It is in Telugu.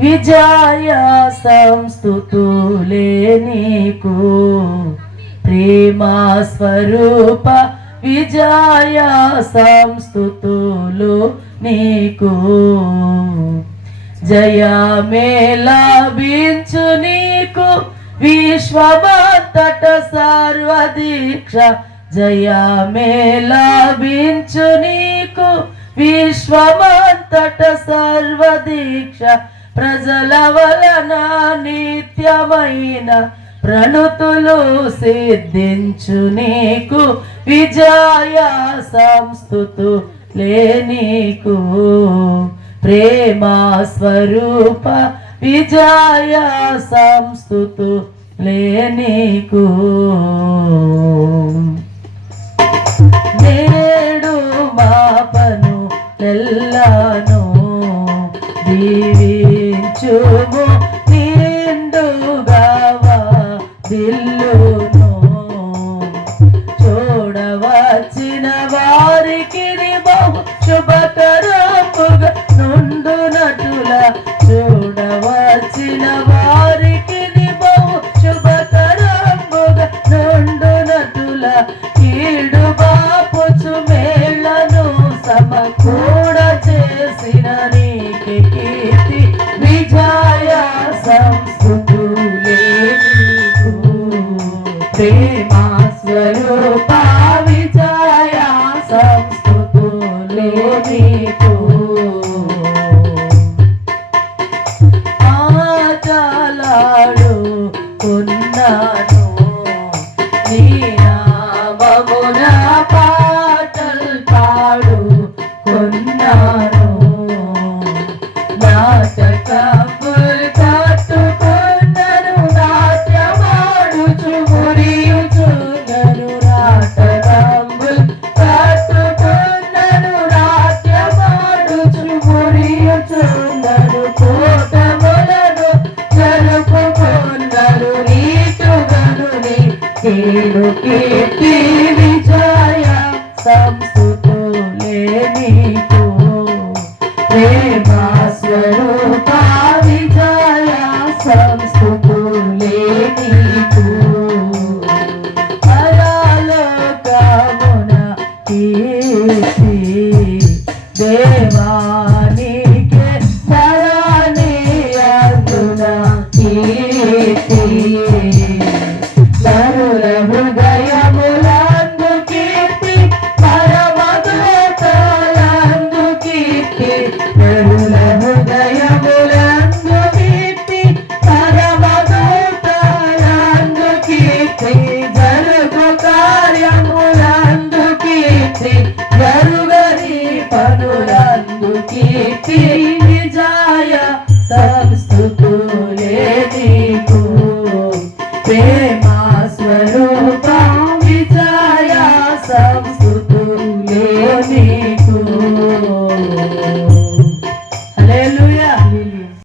విజయ సంస్తుతులే నీకు ప్రేమా స్వరూప విజయ సంస్తుతులు నీకు జయమే లభించు నీకు విశ్వమంతట సర్వదీక్ష జయమే లభించు నీకు విశ్వమంతట సర్వదీక్ష ప్రజల వలన నిత్యమైన ప్రణుతులు సిద్ధించు నీకు విజయ సంస్తుతులే నీకు ప్రేమా స్వరూప విజయ సంస్తుతులే నీకు నేడు మాపను ఎల్లాను దీవించుము నిండుగా దిల్లును చూడవచ్చిన వారికి బహు శుభకరముగా నుండునటుల చూడవచ్చిన వారికి బహు శుభకరముగా నుండునటుల కీడు బాపుచు మేళ్లను సమకూడ చేసిన నీకి కీర్తి విజయ సంస్తుతులే నీకు ప్రేమా స్వరూప విజయ సంస్తుతులే నీకు ఆటలాడు కొన్నాను నీ నామమున పాటలు పాడు కొన్నాను నాటకములు కట్టుకున్నను నాట్యమాడుచు మురియుచున్నను నాటకములు కట్టుకున్నను నాట్యమాడుచు మురియుచున్నను కోటములను జరుపుకున్నను నీటుగను నీ కీడు కీర్తి విజయ సంస్తుతులే నీకు ప్రేమా స్వరూప విజయ సంస్తుతులే నీకు పరలోకమున కీర్తి దేవానికే ధరణి అందున కీర్తి నరుల హృదయములందు కీర్తి పరమదూతలందు కీర్తి నరుల హృదయములందు కీర్తి పరమదూతలందు కీర్తి జరుగు కార్యములందు కీర్తి జరుగని పనులందు కీర్తి విజయ సంస్థ